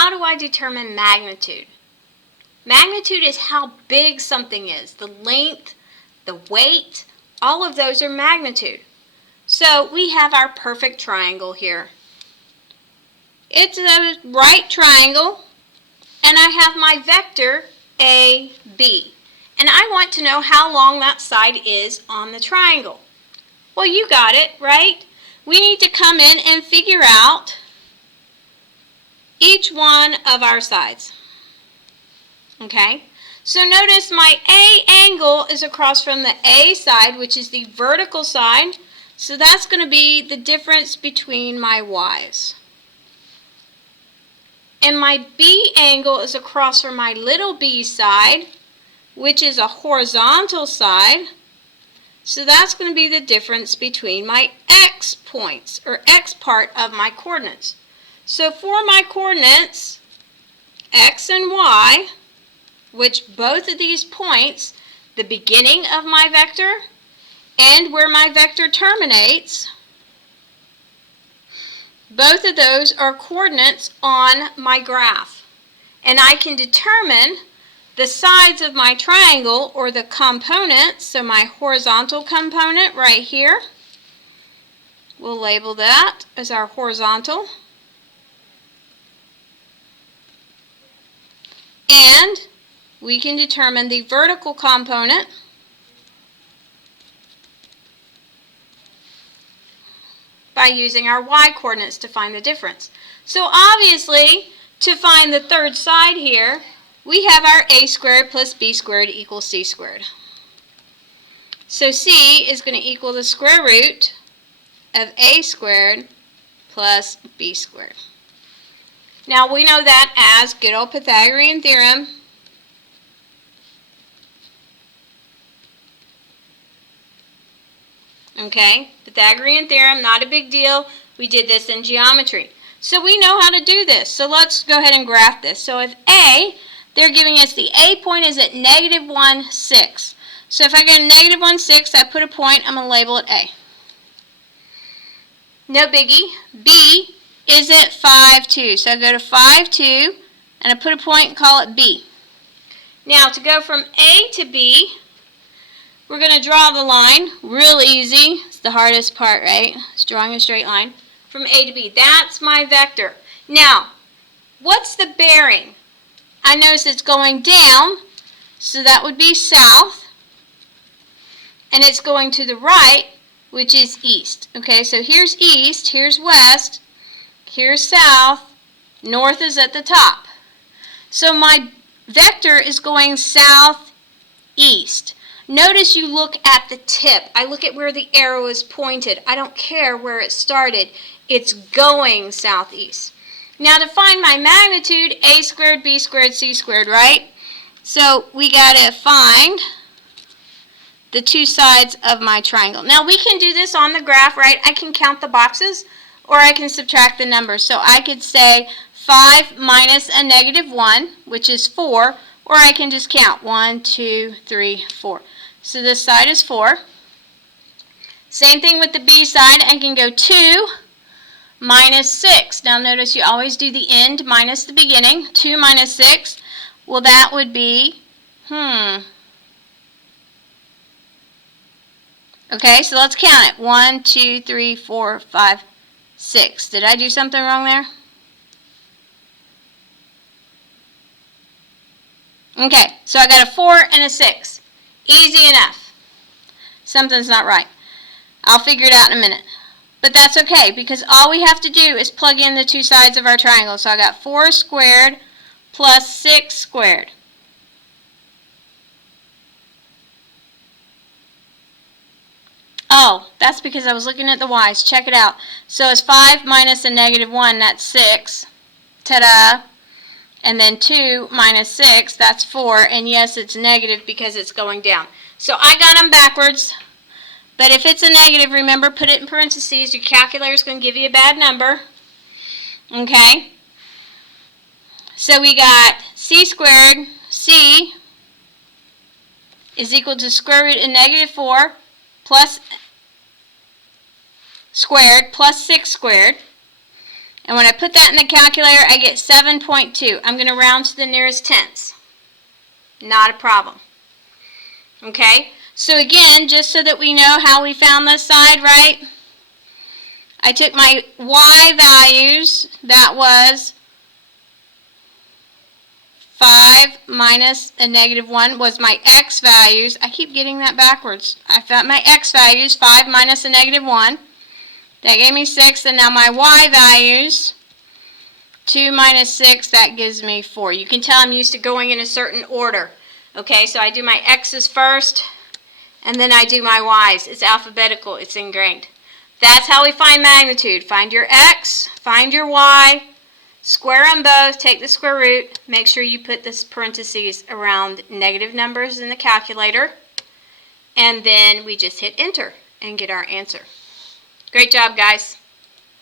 how do I determine magnitude? Magnitude is how big something is. The length, the weight, all of those are magnitude. So we have our perfect triangle here. It's a right triangle, and I have my vector AB. And I want to know how long that side is on the triangle. Well, you got it, right? We need to come in and figure out each one of our sides. Okay? So notice my A angle is across from the A side, which is the vertical side. So that's going to be the difference between my Y's. And my B angle is across from my little b side, which is a horizontal side. So that's going to be the difference between my x points, or x part of my coordinates. So for my coordinates, x and y, which both of these points, the beginning of my vector and where my vector terminates, both of those are coordinates on my graph. And I can determine the sides of my triangle, or the components, so my horizontal component right here, we'll label that as our horizontal. And we can determine the vertical component by using our y coordinates to find the difference. So obviously, to find the third side here, we have our a squared plus b squared equals c squared. So c is going to equal the square root of a squared plus b squared. Now we know that as good old Pythagorean theorem. Okay, Pythagorean theorem, not a big deal. We did this in geometry. So we know how to do this. So let's go ahead and graph this. So if A, they're giving us the A point is at negative 1, 6. So if I get a negative 1, 6, I put a point, I'm going to label it A. No biggie. B is at 5, 2. So I go to 5, 2, and I put a point and call it B. Now to go from A to B, we're going to draw the line. Real easy. It's the hardest part, right? It's drawing a straight line from A to B. That's my vector. Now, what's the bearing? I notice it's going down, so that would be south. And it's going to the right, which is east. Okay, so here's east, here's west, here's south, north is at the top. So my vector is going southeast. Notice you look at the tip. I look at where the arrow is pointed. I don't care where it started. It's going southeast. Now to find my magnitude, a squared, b squared, c squared, right? So we got to find the two sides of my triangle. Now we can do this on the graph, right? I can count the boxes, or I can subtract the numbers. So I could say 5 minus a negative 1, which is 4, or I can just count 1, 2, 3, 4. So this side is 4. Same thing with the b side. I can go 2 minus 6. Now notice you always do the end minus the beginning. 2 minus 6. Well, that would be, Okay, so let's count it. 1, 2, 3, 4, 5, 6. Did I do something wrong there? Okay, so I got a 4 and a 6. Easy enough. Something's not right. I'll figure it out in a minute. But that's okay, because all we have to do is plug in the two sides of our triangle. So I got 4 squared plus 6 squared. Oh, that's because I was looking at the y's. Check it out. So it's 5 minus a negative 1, that's 6. Ta-da! And then 2 minus 6, that's 4. And yes, it's negative because it's going down. So I got them backwards. But if it's a negative, remember, put it in parentheses. Your calculator is going to give you a bad number. Okay? So we got c squared, c is equal to square root of negative 4 plus squared plus 6 squared. And when I put that in the calculator, I get 7.2. I'm going to round to the nearest tenths. Not a problem. Okay? So again, just so that we know how we found this side, right? I took my y values, that was 5 minus a negative 1 was my x values. I keep getting that backwards. I found my x values, 5 minus a negative 1. That gave me 6, and now my y values, 2 minus 6, that gives me 4. You can tell I'm used to going in a certain order. Okay, so I do my x's first, and then I do my y's. It's alphabetical, it's ingrained. That's how we find magnitude. Find your x, find your y, square them both, take the square root, make sure you put this parentheses around negative numbers in the calculator, and then we just hit enter and get our answer. Great job, guys.